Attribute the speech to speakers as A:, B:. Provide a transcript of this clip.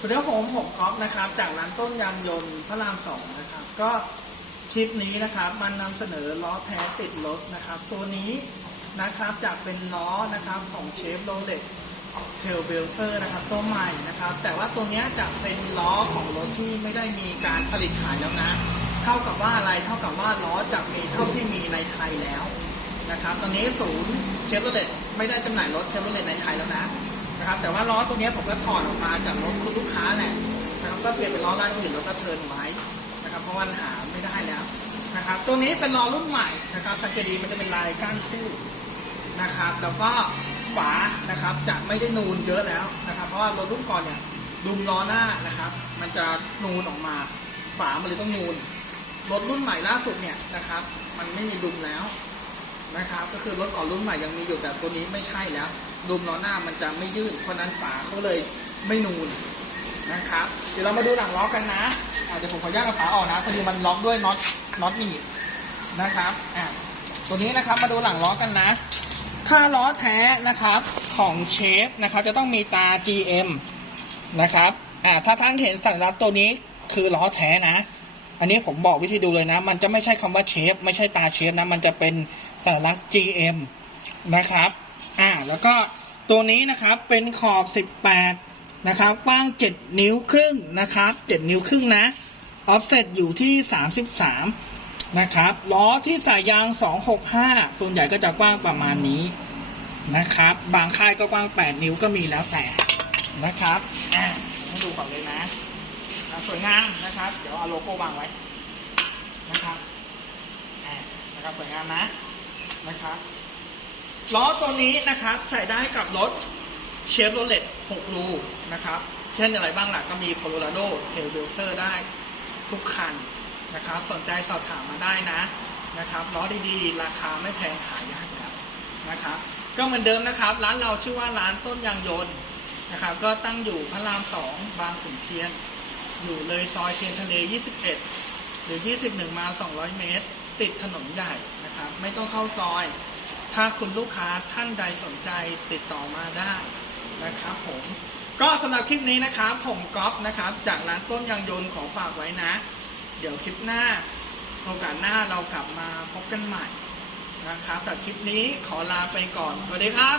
A: สวัสดีครับผมผมก๊อฟนะครับ จากร้านต้นยางยนต์พระรามสองนะครับ ก็คลิปนี้นะครับมันนำเสนอล้อแท้ติดรถนะครับ ตัวนี้นะครับจากเป็นล้อนะครับของเชฟโรเล็กเทลเบลเซอร์นะครับตัวใหม่นะครับ แต่ว่าตัวนี้จะเป็นล้อของรถที่ไม่ได้มีการผลิตขายแล้วนะ เท่ากับว่าอะไรเท่ากับว่าล้อจะมีเท่าที่มีในไทยแล้วนะครับ ตอนนี้ศูนย์เชฟโรเล็ตไม่ได้จำหน่ายรถเชฟโรเล็ตในไทยแล้วนะ นะครับแต่ว่าล้อตัวนี้ผมก็ถอดออกมาจากรถคุณลูกค้าแหละนะครับก็เปลี่ยนเป็นล้อร้านอื่นแล้วก็เทิร์นไว้นะครับเพราะว่าหาไม่ได้แล้วนะครับตัวนี้เป็นล้อรุ่นใหม่นะครับสังเกตดีมันจะเป็นลายก้านคู่นะครับ แล้วก็ฝานะครับจะไม่ได้นูนเยอะแล้วนะครับ เพราะว่ารถรุ่นก่อนเนี่ยดุมล้อหน้านะครับ มันจะนูนออกมา ฝามันเลยต้องนูนรถรุ่นใหม่ล่าสุดเนี่ยนะครับ มันไม่มีดุมแล้ว นะครับ ก็คือรถก่อนรุ่นใหม่ยังมีอยู่แต่ตัวนี้ไม่ใช่แล้วดุมล้อหน้ามันจะไม่ยืดเพราะนั้นฝาเขาเลยไม่นูนนะครับ เดี๋ยวเรามาดูหลังล้อกันนะอาเดี๋ยวผมขออนุญาตเอาฝาออกนะพอดีมันล็อกด้วยน็อตน็อตหนีบนะครับอ่าตัวนี้นะครับมาดูหลังล้อกันนะ ถ้าล้อแท้นะครับของเชฟนะครับ จะต้องมีตา GM นะครับอ่าถ้าท่านเห็นสัญลักษณ์ตัวนี้คือล้อแท้นะ อันนี้ผมบอกวิธีดูเลยนะ มันจะไม่ใช่คำว่าเชฟไม่ใช่ตาเชฟนะ มันจะเป็นสัญลักษณ์ GM นะครับ อ่า แล้วก็ตัวนี้นะครับเป็นขอบ 18 นะครับ กว้าง 7 นิ้วครึ่งนะครับ 7 นิ้วครึ่งนะ ออฟเซตอยู่ที่ 33 นะครับ ล้อที่สายยาง 265 ส่วนใหญ่ก็จะกว้างประมาณนี้นะครับ บางค่ายก็กว้าง 8 นิ้วก็มีแล้วแต่นะครับ อ่าให้ดูก่อนเลยนะ สวยงามนะครับ เดี๋ยวเอาโลโก้วางไว้นะครับอ่านะครับสวยงามนะนะครับล้อตัวนี้นะครับใส่ได้กับรถเชฟโรเลต6รูนะครับ เช่นอะไรบ้างล่ะก็มีโคโลราโดเทลเบลเซอร์ได้ทุกคันนะครับ สนใจสอบถามมาได้นะนะครับล้อดีๆ ราคาไม่แพงหายากแล้วนะครับ ก็เหมือนเดิมนะครับ ร้านเราชื่อว่าร้านต้นยางยนต์นะครับ ก็ตั้งอยู่พระรามสองบางขุนเทียน อยู่เลยซอยเทียนทะเล 21 หรือ 21 มา 200 เมตร ติดถนนใหญ่นะครับ ไม่ต้องเข้าซอย ถ้าคุณลูกค้าท่านใดสนใจติดต่อมาได้นะครับผม ก็สำหรับคลิปนี้นะครับ ผมก๊อฟนะครับ จากร้านต้นยางยนต์ขอฝากไว้นะ เดี๋ยวคลิปหน้าโอกาสหน้าเรากลับมาพบกันใหม่นะครับแต่คลิปนี้ขอลาไปก่อน สวัสดีครับ